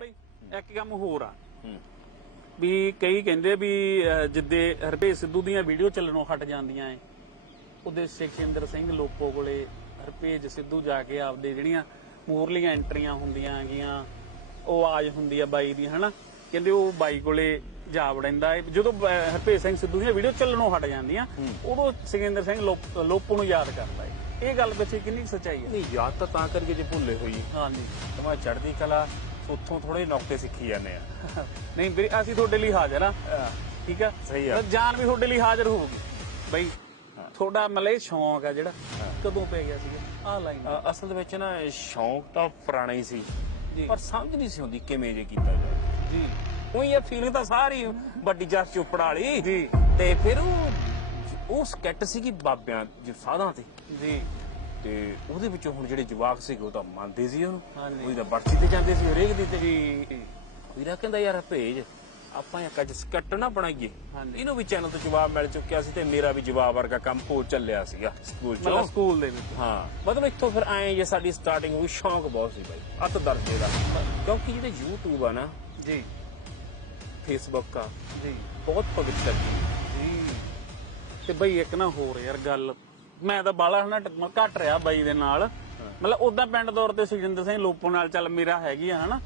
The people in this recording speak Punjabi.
ਬਈ ਇੱਕ ਕੰਮ ਹੋਰ ਆ। ਵੀ ਕਈ ਕਹਿੰਦੇ ਵੀ ਜਿੱਦੇ ਹਰਪੇ ਸਿੱਧੂ ਦੀਆਂ ਵੀਡੀਓ ਚੱਲਣੋਂ ਹਟ ਜਾਂਦੀਆਂ ਐ ਉਹਦੇ ਸਿਕੰਦਰ ਸਿੰਘ ਲੋਪੋ ਕੋਲੇ ਹਰਪੇਜ ਸਿੱਧੂ ਜਾ ਕੇ ਆਪਦੇ ਜਿਹੜੀਆਂ ਮੂਰਲੀਆਂ ਐਂਟਰੀਆਂ ਹੁੰਦੀਆਂ ਹੈਗੀਆਂ ਉਹ ਆਵਾਜ਼ ਹੁੰਦੀ ਆ ਬਾਈ ਦੀ ਹਨਾ? ਕਹਿੰਦੇ ਉਹ ਬਾਈ ਕੋਲੇ ਜਾ ਵੜਿੰਦਾ ਹੈ ਜਦੋਂ ਹਰਪੇਜ ਸਿੰਘ ਸਿੱਧੂ ਦੀਆਂ ਵੀਡੀਓ ਚੱਲਣੋਂ ਹਟ ਜਾਂਦੀਆਂ ਉਦੋਂ ਸਿਕੰਦਰ ਸਿੰਘ ਲੋਪ- ਲੋਪੋ ਨੂੰ ਯਾਦ ਕਰਦਾ ਹੈ ਇਹ ਗੱਲ ਵਿੱਚ ਕਿੰਨੀ ਸੱਚਾਈ ਹੈ ਨਹੀਂ ਯਾਦ ਤਾਂ ਤਾਂ ਕਰਕੇ ਜੇ ਭੁੱਲੇ ਹੋਈ। ਹਾਂਜੀ। ਤੇ ਮੈਂ ਚੜ੍ਹਦੀ ਕਲਾ ਉੱਥੋਂ ਥੋੜੇ ਨੌਕਤੇ ਸਿੱਖੀ ਜਾਂਦੇ ਆ। ਨਹੀਂ ਵੀਰੇ ਅਸੀਂ ਤੁਹਾਡੇ ਲਈ ਹਾਜ਼ਰ ਆ ਠੀਕ ਆ? ਸਹੀ ਆ। ਜਾਨ ਵੀ ਤੁਹਾਡੇ ਲਈ ਹਾਜ਼ਰ ਹੋਊਗੀ। ਬਈ ਤੁਹਾਡਾ ਇਹ ਸ਼ੌਂਕ ਆ ਜਿਹੜਾ। ਕਦੋਂ ਪੈ ਗਿਆ ਸੀਗਾ? ਆ। ਲਾਈਨ ਅਸਲ ਵਿੱਚ ਨਾ ਸ਼ੌਂਕ ਤਾਂ ਪੁਰਾਣਾ ਹੀ ਸੀ। ਪਰ ਸਮਝ ਨਹੀਂ ਸੀ ਹੁੰਦੀ ਕਿਵੇਂ ਜੇ ਕੀਤਾ ਜਾਏ ਜੀ। ਉਹੀ ਇਹ ਫੀਲਿੰਗ ਤਾਂ ਸਾਰੀ ਵੱਡੀ ਜਸ ਚੋਪੜਾ ਵਾਲੀ। ਜੀ। ਤੇ ਫਿਰ ਉਹ ਉਹ ਸਕੈਟ ਸੀਗੀ ਬਾਬਿਆਂ ਜੀ ਸਾਧਾਂ ਤੇ ਜੀ। ਤੇ ਉਹਦੇ ਵਿੱਚੋਂ ਹੁਣ ਜਿਹੜੇ ਜਵਾਕ ਸੀਗੇ ਉਹ ਤਾਂ ਮੰਨਦੇ ਸੀ ਉਹਨੂੰ। ਹਾਂਜੀ। ਉਹਦੀ ਤਾਂ ਬਰਸੀ ਤੇ ਜਾਂਦੇ ਸੀ ਹਰੇਕ ਦੀ ਤੇ ਜੀ ਵੀਰਾ ਕਹਿੰਦਾ ਯਾਰ ਭੇਜ ਆਪਾਂ ਇੱਕ ਅੱਜ ਸਕੱਟ ਨਾ ਬਣਾਈਏ। ਹਾਂਜੀ। ਇਹਨੂੰ ਵੀ ਚੈਨਲ ਤੋਂ ਜਵਾਬ ਮਿਲ ਚੁੱਕਿਆ ਸੀ ਤੇ ਮੇਰਾ ਵੀ ਜਵਾਬ ਵਰਗਾ ਕੰਮ ਹੋ ਚੱਲਿਆ ਸੀਗਾ ਸਕੂਲ ਮਤਲਬ ਚੋਂ ਸਕੂਲ ਦੇ ਵਿੱਚ। ਹਾਂ ਮਤਲਬ ਇੱਥੋਂ ਫਿਰ ਐਂ ਜੇ ਸਾਡੀ ਸਟਾਰਟਿੰਗ ਹੋਈ ਸ਼ੌਂਕ ਬਹੁਤ ਸੀ ਬਾਈ ਅੱਤ ਦਰਜੇ ਦਾ। ਕਿਉਂਕਿ ਜਿਹੜੇ YouTube ਆ ਨਾ ਜੀ। Facebook ਆ ਜੀ। ਬਹੁਤ ਪਵਿੱਤਰ ਜੀ। ਤੇ ਬਈ ਇੱਕ ਨਾ ਹੋਰ ਯਾਰ ਗੱਲ ਮੈਂ ਤਾਂ ਬਾਲਾ ਹਨਾ ਘੱਟ ਰਿਹਾ ਬਾਈ ਦੇ ਨਾਲ। ਮਤਲਬ ਉਦਾਂ ਪਿੰਡ ਦੌਰ ਤੇ ਸੁਖਜਿੰਦਰ ਸਿੰਘ ਲੋਪੋ ਨਾਲ ਚੱਲ ਮੇਰਾ ਹੈਗੀ ਆ ਹਨਾ।